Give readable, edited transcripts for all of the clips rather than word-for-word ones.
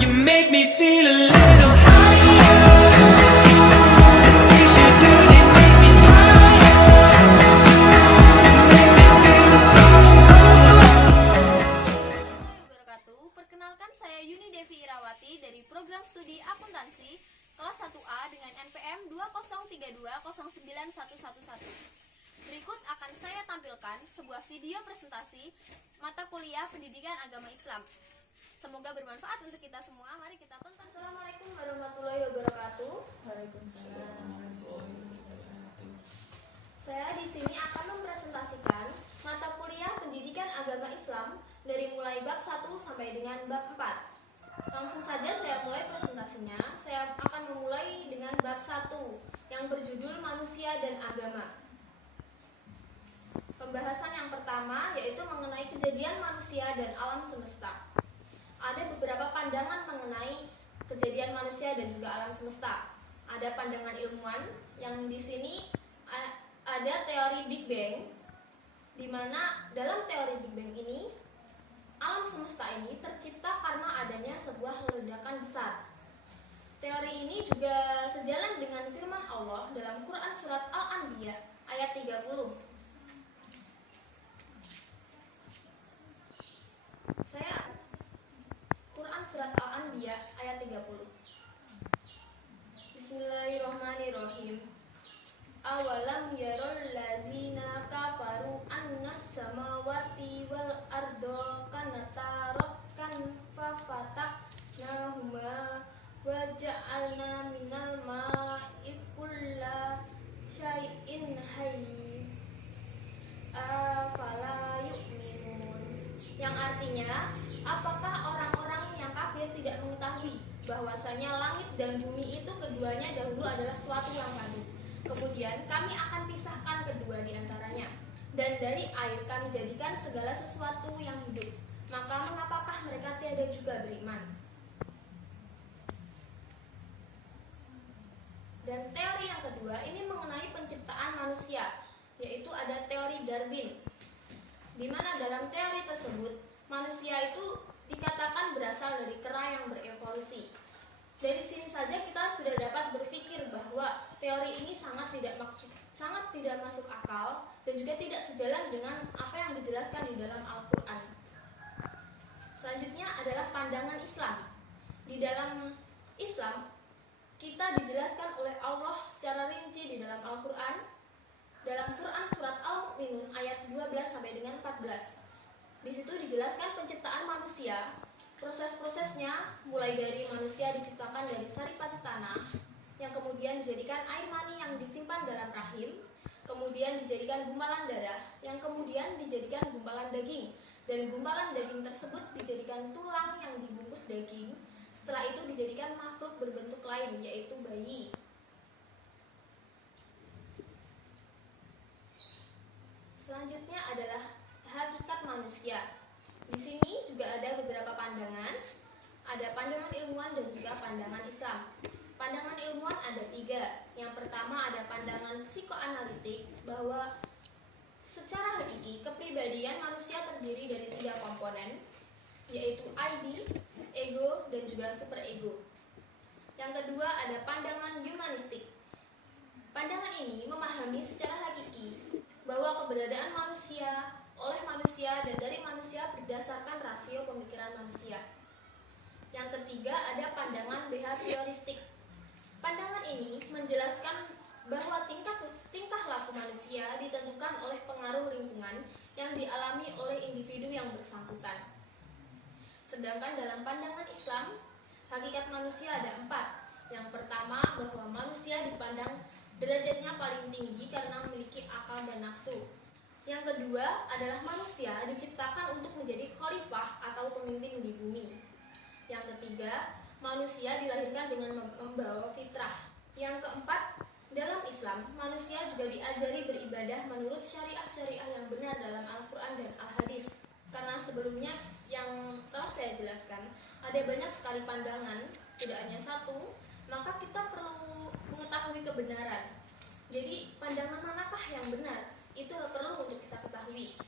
You make me feel a little higher. The things you do, they make me smile. Make me feel so Wabarakatuh. Perkenalkan, saya Yuni Devi Irawati dari program studi akuntansi kelas 1A dengan NPM 203209111. Berikut akan saya tampilkan sebuah video presentasi mata kuliah Pendidikan Agama Islam. Semoga bermanfaat untuk kita semua. Mari kita tonton. Assalamualaikum warahmatullahi wabarakatuh. Waalaikumsalam. Saya di sini akan mempresentasikan mata kuliah Pendidikan Agama Islam dari mulai bab 1 sampai dengan bab 4. Langsung saja saya mulai presentasinya. Saya akan memulai dengan bab 1 yang berjudul Manusia dan Agama. Pembahasan yang pertama yaitu mengenai kejadian manusia dan alam semesta. Ada beberapa pandangan mengenai kejadian manusia dan juga alam semesta. Ada pandangan ilmuwan yang di sini ada teori Big Bang, di mana dalam teori Big Bang ini alam semesta ini tercipta karena adanya sebuah ledakan besar. Teori ini juga sejalan dengan firman Allah dalam Quran surat Al-Anbiya ayat 30. Quran surat Al-Anbiya ayat 30. Bismillahirrahmanirrahim. Awalam yarol lazina kafaru annas samawati wal ardo kanata rokkan fafataknahuma wa ja'alna minal ma'i kulla syai'in hayy afala yu'minun, yang artinya, apakah orang-orang yang kafir tidak mengetahui bahwasanya langit dan bumi itu keduanya dahulu adalah suatu yang padu. Kemudian kami akan pisahkan kedua di antaranya, dan dari air kami jadikan segala sesuatu yang hidup. Maka mengapakah mereka tiada juga beriman? Dan teori yang kedua ini mengenai penciptaan manusia, yaitu ada teori Darwin, di mana dalam teori tersebut manusia itu dikatakan berasal dari kera yang berevolusi. Dari sini saja kita sudah dapat berpikir bahwa teori ini sangat tidak masuk akal dan juga tidak sejalan dengan apa yang dijelaskan di dalam Al-Quran. Selanjutnya adalah pandangan Islam. Di dalam Islam kita dijelaskan oleh Allah secara rinci di dalam Al-Quran, dalam Quran surat Al-Mu'minun ayat 12 sampai dengan 14. Di situ dijelaskan penciptaan manusia, proses-prosesnya mulai dari manusia diciptakan dari saripati tanah, yang kemudian dijadikan air mani yang disimpan dalam rahim, kemudian dijadikan gumpalan darah, yang kemudian dijadikan gumpalan daging, dan gumpalan daging tersebut dijadikan tulang yang dibungkus daging. Setelah itu dijadikan makhluk berbentuk lain, yaitu bayi. Selanjutnya adalah hakikat manusia. Di sini juga ada beberapa pandangan. Ada pandangan ilmuwan dan juga pandangan Islam. Pandangan ilmuwan ada 3. Yang pertama ada pandangan psikoanalitik, bahwa secara hakiki kepribadian manusia terdiri dari 3 komponen, yaitu ID, ego, dan juga superego. Yang kedua ada pandangan humanistik. Pandangan ini memahami secara hakiki bahwa keberadaan manusia oleh manusia dan dari manusia berdasarkan rasio pemikiran manusia. Yang ketiga ada pandangan behavioristik. Pandangan ini menjelaskan bahwa tingkah laku manusia ditentukan oleh pengaruh lingkungan yang dialami oleh individu yang bersangkutan. Sedangkan dalam pandangan Islam, hakikat manusia ada 4. Yang pertama, bahwa manusia dipandang derajatnya paling tinggi karena memiliki akal dan nafsu. Yang kedua adalah manusia diciptakan untuk menjadi khalifah atau pemimpin di bumi. Yang ketiga, manusia dilahirkan dengan membawa fitrah. Yang keempat, dalam Islam, manusia juga diajari beribadah menurut syariat-syariat yang benar dalam Al-Quran dan Al-Hadis. Karena sebelumnya yang telah saya jelaskan, ada banyak sekali pandangan, tidak hanya satu, maka kita perlu mengetahui kebenaran. Jadi pandangan manakah yang benar? Itu perlu untuk kita ketahui.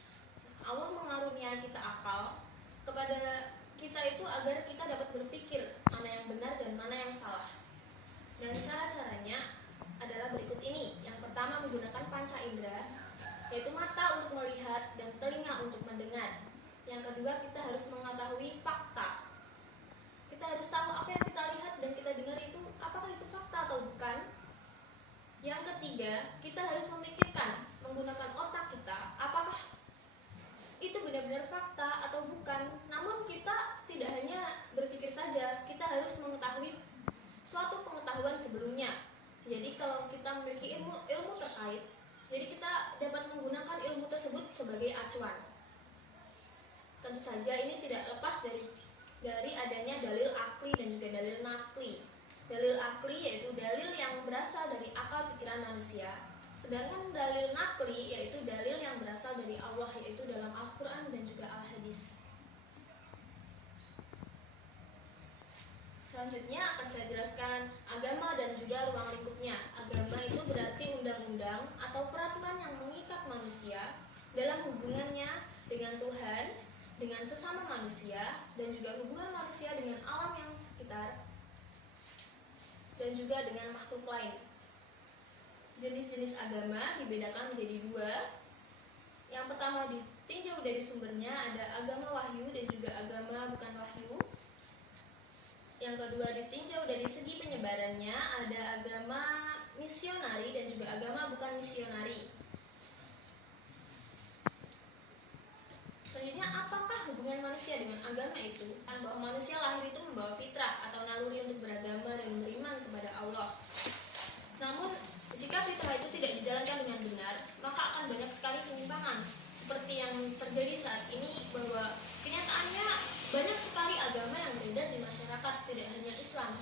Allah mengaruniai kita akal kepada kita itu agar kita dapat berpikir Yang kedua, kita harus mengetahui fakta. Kita harus tahu apa yang kita lihat dan kita dengar itu apakah itu fakta atau bukan. Yang ketiga, kita harus memikirkan menggunakan otak kita apakah itu benar-benar fakta atau bukan. Namun kita tidak hanya berpikir saja, kita harus mengetahui suatu pengetahuan sebelumnya. Jadi kalau kita memiliki ilmu terkait, jadi kita dapat menggunakan ilmu tersebut sebagai acuan. Tentu saja ini tidak lepas dari adanya dalil akli dan juga dalil nakli. Dalil akli yaitu dalil yang berasal dari akal pikiran manusia. Sedangkan dalil nakli yaitu dalil yang berasal dari Allah, yaitu dalam Al-Quran dan juga Al-Hadis. Selanjutnya akan saya jelaskan agama dan juga ruang lingkupnya. Agama itu berarti undang-undang atau peraturan yang mengikat manusia dalam hubungannya dengan Tuhan, dengan sesama manusia, dan juga hubungan manusia dengan alam yang sekitar, dan juga dengan makhluk lain. Jenis-jenis agama dibedakan menjadi dua. Yang pertama ditinjau dari sumbernya, ada agama wahyu dan juga agama bukan wahyu. Yang kedua ditinjau dari segi penyebarannya, ada agama misionari dan juga agama bukan misionari. Selanjutnya, apakah hubungan manusia dengan agama itu? Bahwa manusia lahir itu membawa fitrah atau naluri untuk beragama dan beriman kepada Allah. Namun, jika fitrah itu tidak dijalankan dengan benar, maka akan banyak sekali penyimpangan. Seperti yang terjadi saat ini, bahwa kenyataannya banyak sekali agama yang beredar di masyarakat, tidak hanya Islam.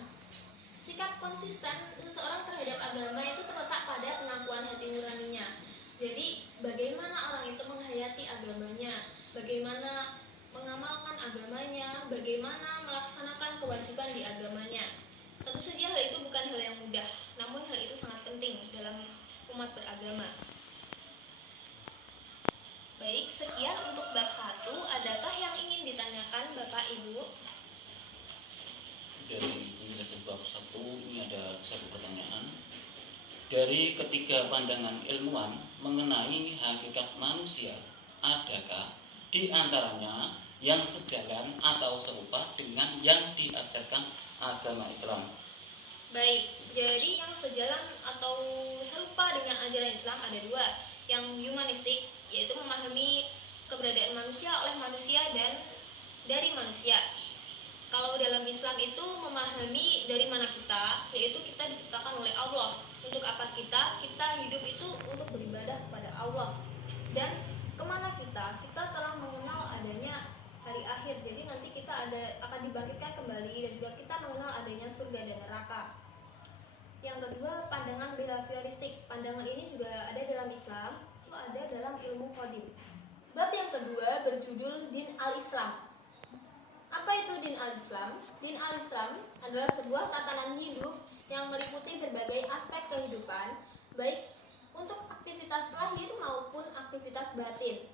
Sikap konsisten seseorang terhadap agama itu terletak pada pengakuan hati nuraninya. Jadi, bagaimana orang itu menghayati agamanya, bagaimana mengamalkan agamanya, bagaimana melaksanakan kewajiban di agamanya. Tentu saja hal itu bukan hal yang mudah, namun hal itu sangat penting dalam umat beragama. Baik, sekian untuk bab 1. Adakah yang ingin ditanyakan Bapak Ibu? Dari penjelasan bab 1 ini ada satu pertanyaan. Dari ketiga pandangan ilmuwan mengenai hakikat manusia, adakah di antaranya yang sejalan atau serupa dengan yang diajarkan agama Islam? Baik, jadi yang sejalan atau serupa dengan ajaran Islam ada dua. Yang humanistik, yaitu memahami keberadaan manusia oleh manusia dan dari manusia. Kalau dalam Islam itu memahami dari mana kita, yaitu kita diciptakan oleh Allah. Untuk apa kita? Kita hidup itu untuk beribadah kepada Allah. Dan kemana kita? Kita telah mengenal adanya hari akhir. Jadi nanti kita akan dibangkitkan kembali, dan juga kita mengenal adanya surga dan neraka. Yang kedua, pandangan behavioristik. Pandangan ini juga ada dalam Islam, itu ada dalam ilmu qadim. Bab yang kedua berjudul Din al-Islam. Apa itu Din al-Islam? Din al-Islam adalah sebuah tatanan hidup yang meliputi berbagai aspek kehidupan, baik untuk aktivitas lahir maupun aktivitas batin.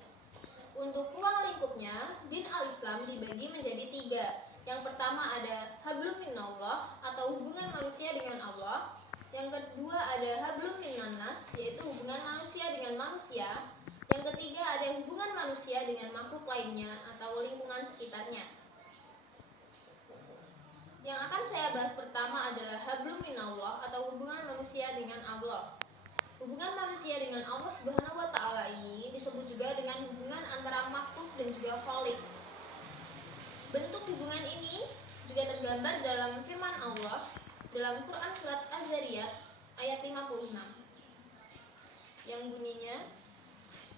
Untuk ruang lingkupnya, Din al-Islam dibagi menjadi 3. Yang pertama ada hablum minallah atau hubungan manusia dengan Allah. Yang kedua ada hablum minannas, yaitu hubungan manusia dengan manusia. Yang ketiga ada hubungan manusia dengan makhluk lainnya atau lingkungan sekitarnya. Yang akan saya bahas pertama adalah hablum minallah atau hubungan manusia dengan Allah. Hubungan manusia dengan Allah Subhanahu wa Ta'ala ini disebut juga dengan hubungan antara makhluk dan juga khalik. Bentuk hubungan ini juga tergambar dalam firman Allah dalam Quran surat Az-Zariyat ayat 56 yang bunyinya,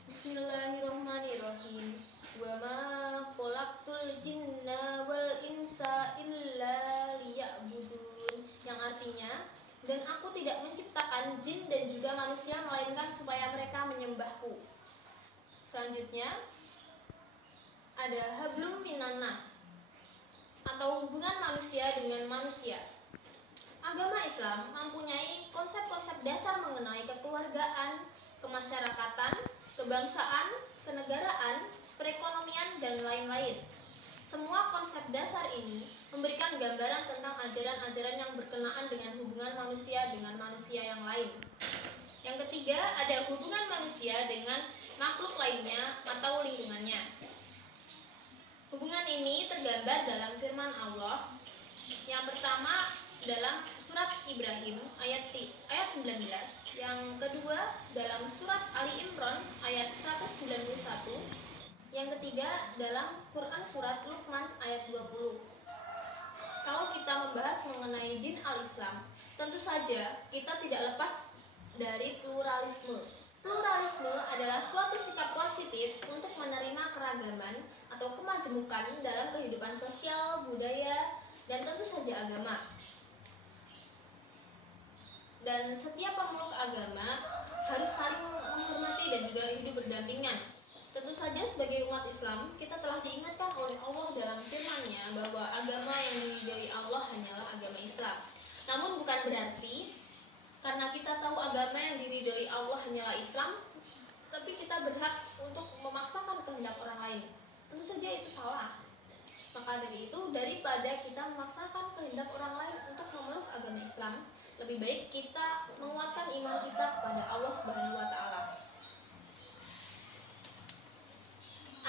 Bismillahirrahmanirrahim. Wa ma khalaqtul jinna wal insa illa liya'budun. Yang artinya, dan aku tidak menciptakan jin dan juga manusia melainkan supaya mereka menyembahku. Selanjutnya ada hablum minannas atau hubungan manusia dengan manusia. Agama Islam mempunyai konsep-konsep dasar mengenai kekeluargaan, kemasyarakatan, kebangsaan, kenegaraan, perekonomian, dan lain-lain. Semua konsep dasar ini memberikan gambaran tentang ajaran-ajaran yang berkenaan dengan hubungan manusia dengan manusia yang lain. Yang ketiga, ada hubungan manusia dengan makhluk lainnya atau lingkungannya. Hubungan ini tergambar dalam firman Allah. Yang pertama dalam surat Ibrahim ayat 19, yang kedua dalam surat Ali Imran ayat 191, yang ketiga dalam Quran surat Luqman ayat 20. Kalau kita membahas mengenai din al-Islam, tentu saja kita tidak lepas dari pluralisme. Pluralisme adalah suatu sikap positif untuk menerima keragaman atau kemajemukan dalam kehidupan sosial, budaya, dan tentu saja agama. Dan setiap pemeluk agama harus saling menghormati dan juga hidup berdampingan. Tentu saja sebagai umat Islam, kita telah diingatkan oleh Allah dalam firman-Nya bahwa agama yang diridhoi Allah hanyalah agama Islam. Namun bukan berarti karena kita tahu agama yang diridhoi Allah hanyalah Islam, tapi kita berhak untuk memaksakan kehendak orang lain. Tentu saja itu salah. Maka dari itu, daripada kita memaksakan kehendak orang lain untuk memeluk agama Islam, lebih baik kita menguatkan iman kita kepada Allah Subhanahu wa taala.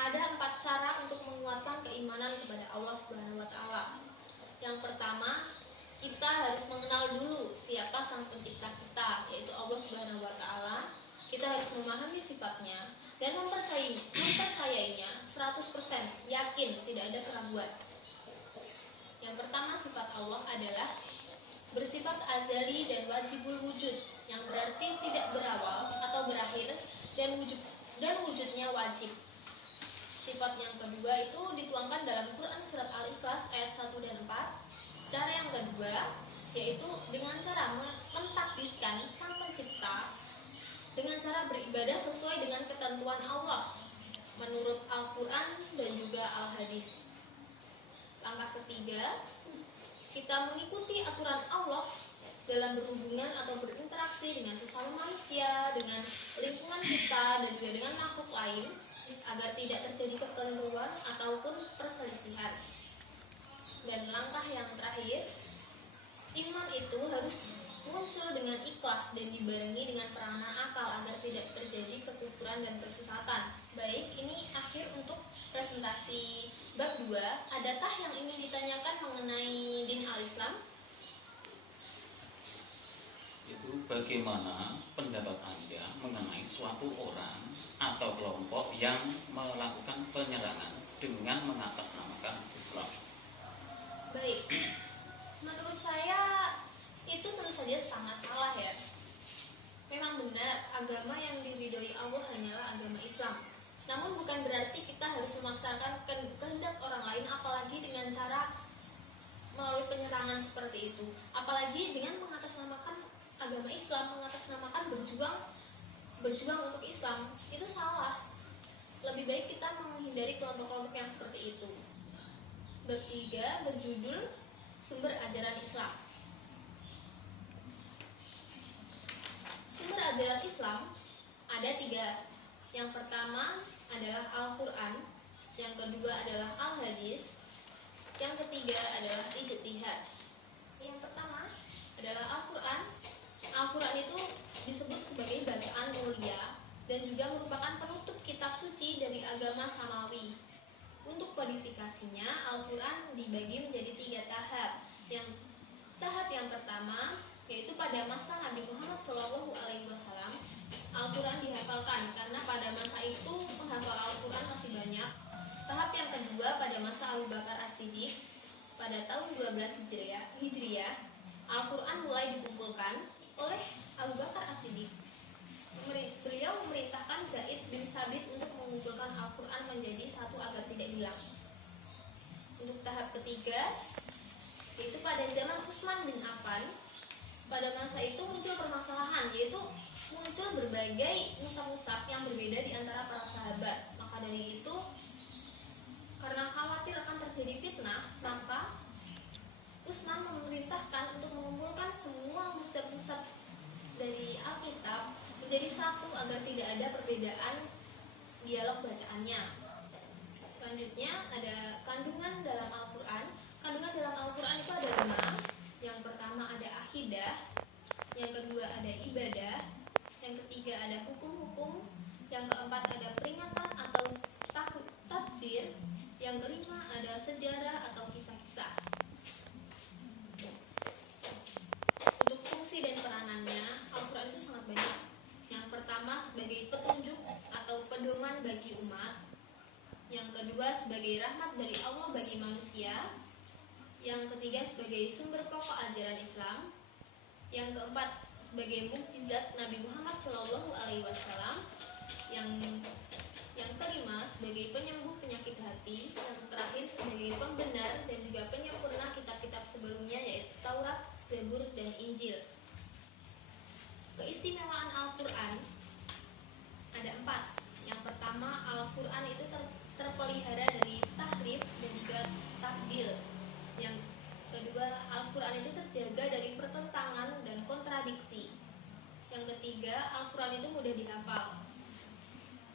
Ada 4 cara untuk menguatkan keimanan kepada Allah Subhanahu wa taala. Yang pertama, kita harus mengenal dulu siapa sang pencipta kita, yaitu Allah Subhanahu wa taala. Kita harus memahami sifatnya dan mempercayainya 100%, yakin, tidak ada keraguan. Yang pertama, sifat Allah adalah bersifat azali dan wajibul wujud, yang berarti tidak berawal atau berakhir dan wujudnya wajib. Sifat yang kedua itu dituangkan dalam Quran surat Al-Ikhlas ayat 1 dan 4. Cara yang kedua yaitu dengan cara mentakdiskan sang pencipta dengan cara beribadah sesuai dengan ketentuan Allah menurut Al-Quran dan juga Al-Hadis. Langkah ketiga, kita mengikuti aturan Allah dalam berhubungan atau berinteraksi dengan sesama manusia, dengan lingkungan kita dan juga dengan makhluk lain, agar tidak terjadi kekeliruan ataupun perselisihan. Dan langkah yang terakhir, iman itu harus muncul dengan ikhlas dan dibarengi dengan peranan akal agar tidak terjadi kekufuran dan kesesatan. Baik, ini akhir untuk presentasi bab 2. Adakah yang ingin ditanyakan mengenai din al-Islam? Itu bagaimana pendapat Anda mengenai suatu orang atau kelompok yang melakukan penyerangan dengan mengatasnamakan Islam? Baik, menurut saya itu tentu saja sangat salah ya. Memang benar agama yang diridhoi Allah hanyalah agama Islam. Namun bukan berarti kita harus memaksakan kehendak orang lain, apalagi dengan cara melalui penyerangan seperti itu. Apalagi dengan mengatasnamakan agama Islam, mengatasnamakan berjuang untuk Islam, itu salah. Lebih baik kita menghindari kelompok-kelompok yang seperti itu. Bab 3 berjudul Sumber Ajaran Islam. Sumber ajaran Islam ada 3. Yang pertama adalah Al-Quran, yang kedua adalah Al-Hadis, yang ketiga adalah ijtihad. Yang pertama adalah Al-Quran. Al-Quran itu disebut sebagai bacaan mulia dan juga merupakan penutup kitab suci dari agama Samawi. Untuk kodifikasinya, Al-Quran dibagi menjadi 3 tahap. Tahap yang pertama yaitu pada masa Nabi Muhammad SAW, Al-Quran dihafalkan karena pada masa itu penghafal Al-Quran masih banyak. Tahap yang kedua pada masa Abu Bakar As-Siddiq pada tahun 12 Hijriah, Al-Quran mulai dikumpulkan oleh Abu Bakar As-Siddiq. Beliau memerintahkan Zaid bin Sabit untuk mengumpulkan Al-Quran menjadi satu agar tidak hilang. Untuk tahap ketiga yaitu pada zaman Utsman bin Affan. Pada masa itu muncul permasalahan, yaitu muncul berbagai mushaf-mushaf yang berbeda di antara para sahabat. Maka dari itu, karena khawatir akan terjadi fitnah, maka Utsman memerintahkan untuk mengumpulkan semua mushaf-mushaf dari Alkitab menjadi satu agar tidak ada perbedaan dialog bacaannya. Selanjutnya ada kandungan dalam Al-Quran. Kandungan dalam Al-Quran itu ada 5. Yang pertama ada akidah, yang kedua ada ibadah, yang ketiga ada hukum-hukum, yang keempat ada peringatan atau tafsir, yang Yang kelima ada sejarah atau kisah-kisah. Untuk fungsi dan peranannya, Al-Quran itu sangat banyak. Yang pertama sebagai petunjuk atau pedoman bagi umat. Yang kedua sebagai rahmat dari Allah bagi manusia. Yang ketiga sebagai sumber pokok ajaran Islam. Yang keempat sebagai mukjizat Nabi Muhammad SAW. Yang kelima sebagai penyembuh penyakit hati. Yang terakhir sebagai pembenar dan juga penyempurna kitab-kitab sebelumnya, yaitu Taurat, Zabur, dan Injil. Keistimewaan Al-Quran ada 4. Yang pertama, Al-Quran itu terpelihara dari tahrif dan juga tabdil. Yang kedua, Al-Quran itu terjaga dari pertentangan dan kontradiksi. Yang ketiga, Al-Quran itu mudah dihafal.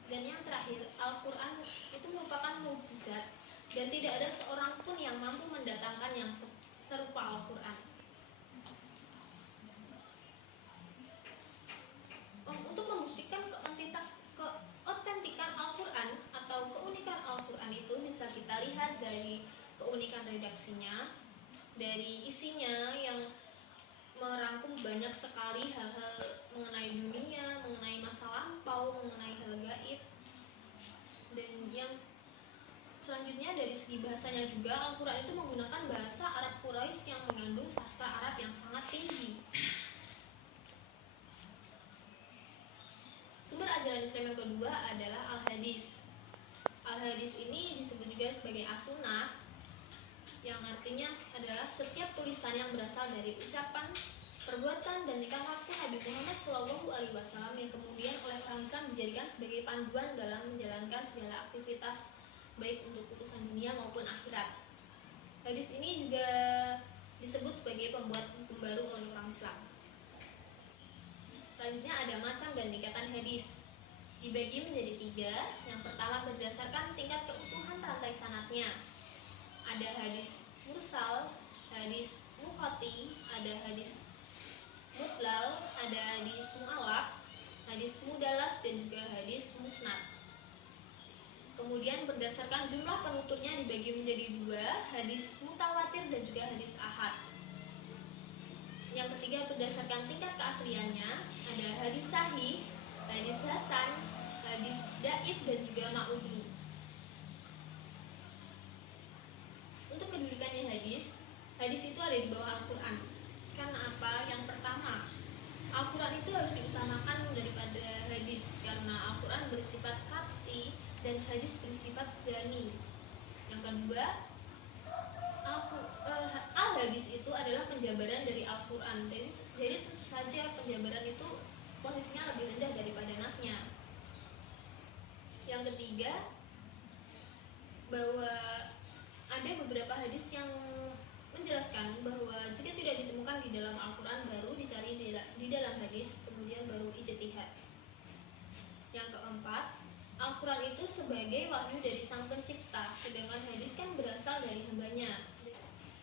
Dan yang terakhir, Al-Quran itu merupakan mukjizat dan tidak ada seorang pun yang mampu mendatangkan yang serupa Al-Quran. Untuk membuktikan keotentikan Al-Quran atau keunikan Al-Quran itu bisa kita lihat dari keunikan redaksinya, dari isinya yang merangkum banyak sekali hal-hal mengenai dunia, mengenai masa lampau, mengenai hal gaib. Dan yang selanjutnya dari segi bahasanya juga, Al-Quran itu menggunakan bahasa Arab Quraisy yang mengandung sastra Arab yang sangat tinggi. Sumber ajaran Islam yang kedua adalah Al-Hadis. Al-Hadis ini disebut juga sebagai As-Sunnah, yang artinya adalah setiap tulisan yang berasal dari ucapan, perbuatan, dan tingkah laku Nabi Muhammad SAW yang kemudian oleh orang Islam dijadikan sebagai panduan dalam menjalankan segala aktivitas baik untuk urusan dunia maupun akhirat. Hadis ini juga disebut sebagai pembuat hukum baru oleh orang Islam. Selanjutnya ada macam dan tingkatan hadis. Dibagi menjadi 3. Yang pertama berdasarkan tingkat keutuhan rantai sanadnya. Ada hadis mursal, hadis munqati, ada hadis mutlal, ada hadis mu'allaq, hadis mudalas, dan juga hadis musnad. Kemudian berdasarkan jumlah penuturnya dibagi menjadi 2, hadis mutawatir dan juga hadis ahad. Yang ketiga berdasarkan tingkat keasliannya, ada hadis sahih, hadis hasan, hadis daif, dan juga ma'udhu. Untuk kedudukannya hadis itu ada di bawah Al-Quran. Karena apa? Yang pertama, Al-Quran itu harus diutamakan daripada hadis, karena Al-Quran bersifat qat'i dan hadis bersifat zani. Yang kedua, Al-Hadis itu adalah penjabaran dari Al-Quran, dan jadi tentu saja penjabaran itu posisinya lebih rendah daripada nasnya. Yang ketiga, bahwa ada beberapa hadis yang menjelaskan bahwa jika tidak ditemukan di dalam Al-Quran baru dicari di dalam hadis, kemudian baru ijtihad. Yang keempat, Al-Quran itu sebagai wahyu dari Sang Pencipta, sedangkan hadis kan berasal dari hambanya.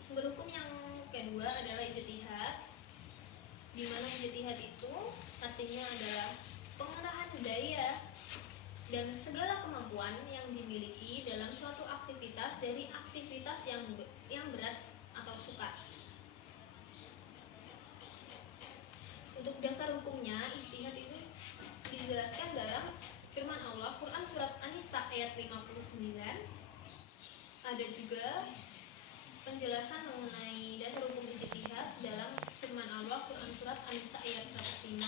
Sumber hukum yang kedua adalah ijtihad, di mana ijtihad itu artinya adalah pengerahan daya dan segala kemampuan yang dimiliki dalam suatu aktivitas dari aktivitas yang berat atau sukar. Untuk dasar hukumnya, ijtihad itu dijelaskan dalam firman Allah, Quran surat An-Nisa ayat 59. Ada juga penjelasan mengenai dasar hukum ijtihad dalam firman Allah, Quran surat An-Nisa ayat 105,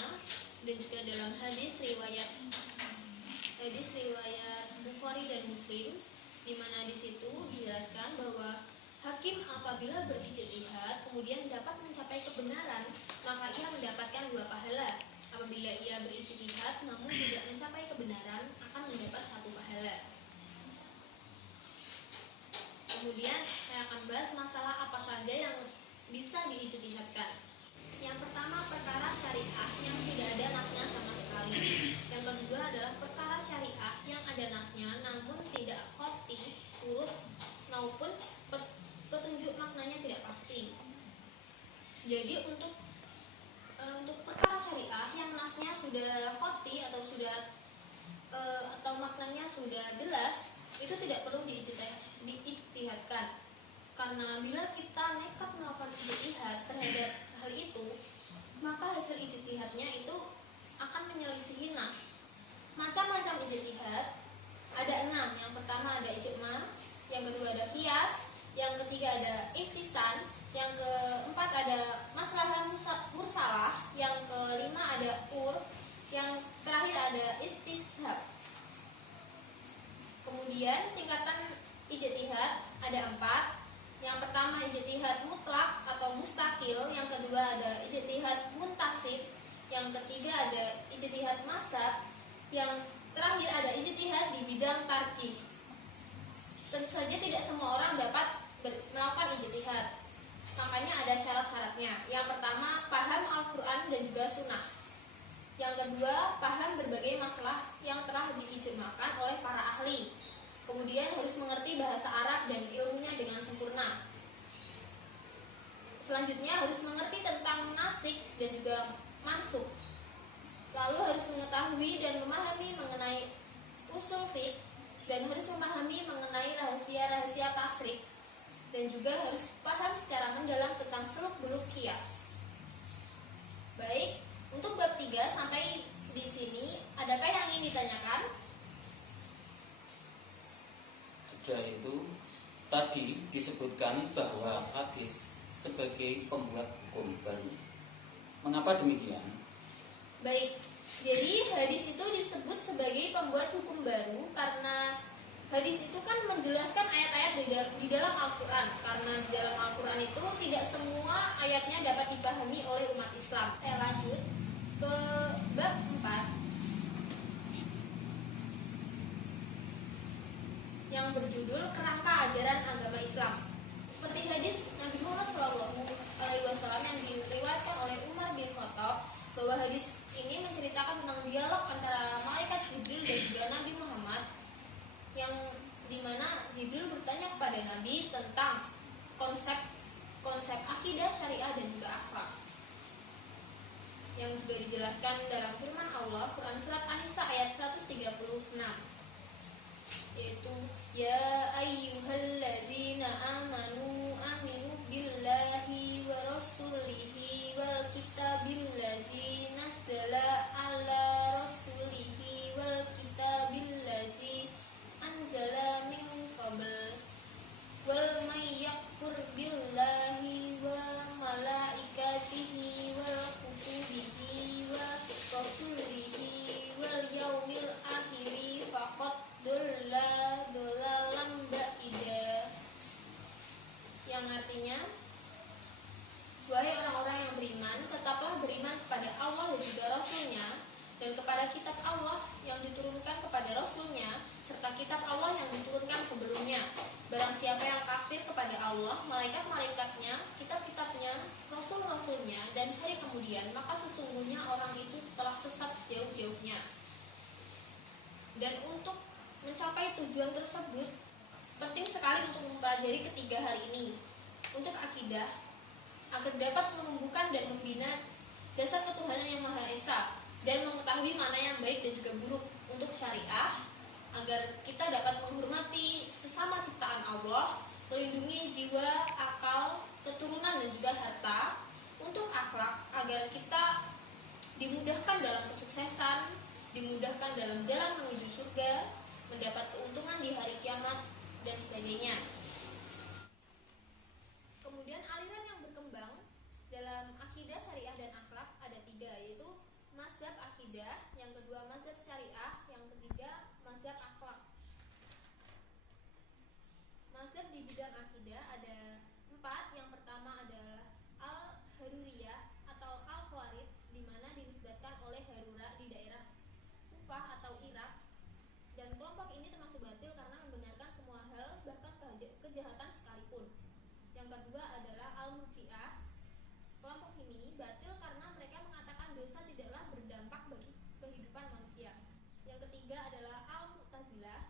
dan juga dalam hadis riwayat Bukhari dan Muslim, di mana di situ dijelaskan bahwa hakim apabila berijtihad kemudian dapat mencapai kebenaran, maka ia mendapatkan 2 pahala. Apabila ia berijtihad namun tidak mencapai kebenaran, akan mendapat 1 pahala. Kemudian saya akan bahas masalah apa saja yang bisa diijtihadkan. Yang pertama, perkara syariah yang tidak ada nasnya sama sekali. Yang kedua adalah perkara syariah yang ada nasnya namun tidak qat'i, urut, maupun petunjuk maknanya tidak pasti. Jadi untuk perkara syariah yang nasnya sudah qat'i atau maknanya sudah jelas, itu tidak perlu diijtihadkan. Karena bila kita nekat melakukan ijtihad terhadap hal itu, maka hasil ijtihadnya itu akan menyelisihi nas. Macam-macam ijtihad ada 6. Yang pertama ada ijma, yang kedua ada qiyas, yang ketiga ada ihtisan, yang keempat ada maslahah mursalah, yang kelima ada urf, yang terakhir ada istishab. Kemudian tingkatan ijtihad ada 4. Yang pertama ijtihad mutlak atau mustakil, yang kedua ada ijtihad muntasib, yang ketiga ada ijtihad mazhab, yang terakhir ada ijtihad di bidang tarjih. Tentu saja tidak semua orang dapat melakukan ijtihad. Makanya ada syarat-syaratnya. Yang pertama, paham Al-Qur'an dan juga sunnah. Yang kedua, paham berbagai masalah yang telah diijmakan oleh para ahli. Kemudian harus mengerti bahasa Arab dan ilmunya dengan sempurna. Selanjutnya harus mengerti tentang nasik dan juga mansuk. Lalu harus mengetahui dan memahami mengenai usul fiqh, dan harus memahami mengenai rahasia-rahasia tasrif, dan juga harus paham secara mendalam tentang seluk-beluk qiyas. Baik, untuk bab 3 sampai di sini adakah yang ingin ditanyakan? Yaitu tadi disebutkan bahwa hadis sebagai pembuat hukum baru. Mengapa demikian? Baik, jadi hadis itu disebut sebagai pembuat hukum baru karena hadis itu kan menjelaskan ayat-ayat di dalam Al-Quran. Karena di dalam Al-Quran itu tidak semua ayatnya dapat dipahami oleh umat Islam. Lanjut ke bab 4 yang berjudul Kerangka Ajaran Agama Islam. Seperti hadis Nabi Muhammad SAW yang diriwayatkan oleh Umar bin Khattab, bahwa hadis ini menceritakan tentang dialog antara malaikat Jibril dan juga Nabi Muhammad, yang dimana Jibril bertanya kepada Nabi tentang konsep akidah, syariah, dan juga akhlak, yang juga dijelaskan dalam firman Allah Quran Surat An-Nisa ayat 136, yaitu ya ayyuhalladzina amanu aminu billahi wa rasulihi wal kitabil ladzi nazzala ala rasulihi wal kitabil ladzi anzala min qabl wal may yakfur billahi wa malaikatihi wal kutubihi wa rasulihi wal yaumil akhiri faqad dolalam ba'ida, yang artinya, wahai orang-orang yang beriman, tetaplah beriman kepada Allah dan juga Rasulnya, dan kepada kitab Allah yang diturunkan kepada Rasulnya, serta kitab Allah yang diturunkan sebelumnya. Barang siapa yang kafir kepada Allah, malaikat-malaikatnya, kitab-kitabnya, rasul-rasulnya, dan hari kemudian, maka sesungguhnya orang itu telah sesat sejauh-jauhnya. Dan untuk mencapai tujuan tersebut, penting sekali untuk mempelajari ketiga hal ini untuk akidah, agar dapat menumbuhkan dan membina dasar ketuhanan yang Maha Esa, dan mengetahui mana yang baik dan juga buruk. Untuk syariah, agar kita dapat menghormati sesama ciptaan Allah, melindungi jiwa, akal, keturunan, dan juga harta. Untuk akhlak, agar kita dimudahkan dalam kesuksesan, dimudahkan dalam jalan menuju surga, mendapat keuntungan di hari kiamat, dan sebagainya. Kemudian aliran yang berkembang dalam akidah, syariah, dan akhlak ada 3, yaitu mazhab akidah, yang kedua mazhab syariah, yang ketiga mazhab akhlak. Mazhab di bidang akidah ada 4. Yang pertama adalah Al-Haruriyah atau Al-Khawarij, di mana dinisbatkan oleh Harura di daerah Kufah atau Irak. Dan kelompok ini termasuk batil karena membenarkan semua hal, bahkan kejahatan sekalipun. Yang kedua adalah Al-Murji'ah. Kelompok ini batil karena mereka mengatakan dosa tidaklah berdampak bagi kehidupan manusia. Yang ketiga adalah Al-Mu'tazilah,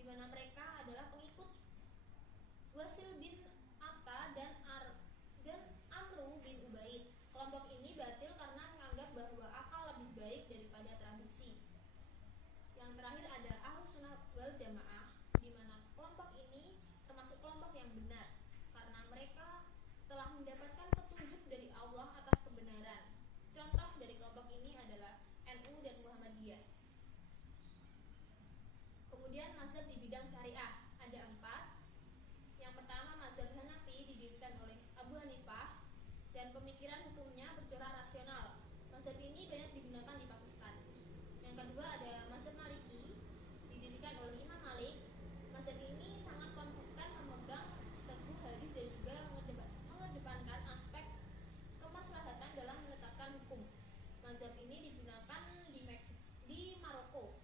di mana mereka adalah pengikut Wasil bin Atta dan Amru bin Ubaid. Kelompok ini batil karena menganggap bahwa akal lebih baik daripada tradisi. Yang terakhir ada Ahlus Sunnah wal Jamaah, di mana sekelompok yang benar, karena mereka telah mendapatkan petunjuk dari Allah atas kebenaran. Contoh dari kelompok ini adalah NU dan Muhammadiyah. Kemudian mazhab di bidang syariah ada 4. Yang pertama, mazhab Hanafi didirikan oleh Abu Hanifah dan pemikiran hukumnya bercorak rasional. Mazhab ini banyak digunakan di Pakistan. Yang kedua ada mazhab Maliki didirikan oleh Imam Malik. Mazhab ini sangat konsisten memegang teguh hadis dan juga mengedepankan aspek kemaslahatan dalam menetapkan hukum. Mazhab ini digunakan di Maroko.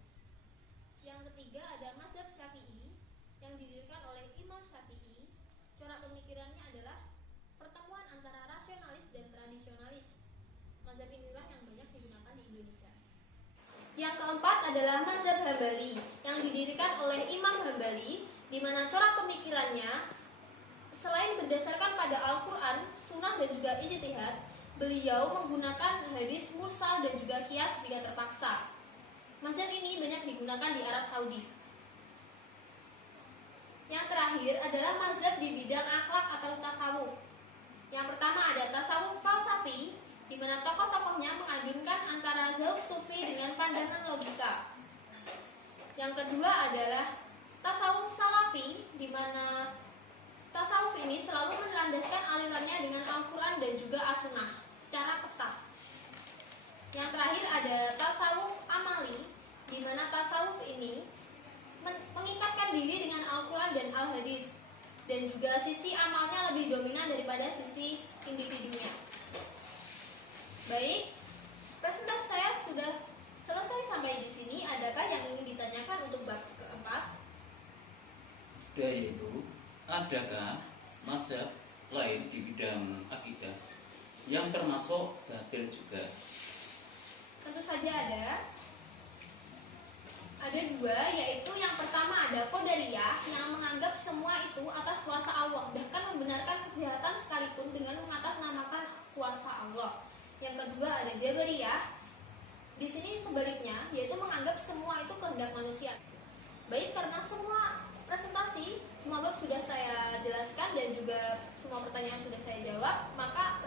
Yang ketiga ada mazhab Syafi'i yang didirikan oleh Imam Syafi'i. Corak pemikirannya adalah pertemuan antara rasionalis dan tradisionalis. Mazhab inilah yang banyak digunakan di Indonesia. Yang keempat adalah mazhab Hambali yang didirikan oleh Imam Hambali, di mana corak pemikirannya selain berdasarkan pada Al-Quran, Sunnah dan juga ijtihad, beliau menggunakan hadis mursal dan juga qiyas jika terpaksa. Mazhab ini banyak digunakan di Arab Saudi. Yang terakhir adalah mazhab di bidang akhlak atau tasawuf. Yang pertama ada tasawuf falsafi, di mana tokoh-tokohnya mengadunkan antara zauq sufi dengan pandangan logika. Yang kedua adalah tasawuf salafi, di mana tasawuf ini selalu melandaskan alirannya dengan Al-Quran dan juga As-Sunnah secara ketat. Yang terakhir ada tasawuf amali, di mana tasawuf ini mengikatkan diri dengan Al-Quran dan Al-Hadis, dan juga sisi amalnya lebih dominan daripada sisi individunya. Baik, presentasi saya sudah selesai sampai di sini. Adakah yang ingin ditanyakan untuk bab keempat? Yaitu, adakah mazhab lain di bidang akidah yang termasuk batil juga? Tentu saja ada. Ada 2, yaitu yang pertama ada Qadariyah yang menganggap semua itu atas kuasa Allah, bahkan membenarkan kejahatan sekalipun dengan mengatasnamakan kuasa Allah. Yang kedua ada Jabariyah. Di sini sebaliknya, yaitu menganggap semua itu kehendak manusia. Baik, karena semua presentasi, semua bab sudah saya jelaskan dan juga semua pertanyaan sudah saya jawab, maka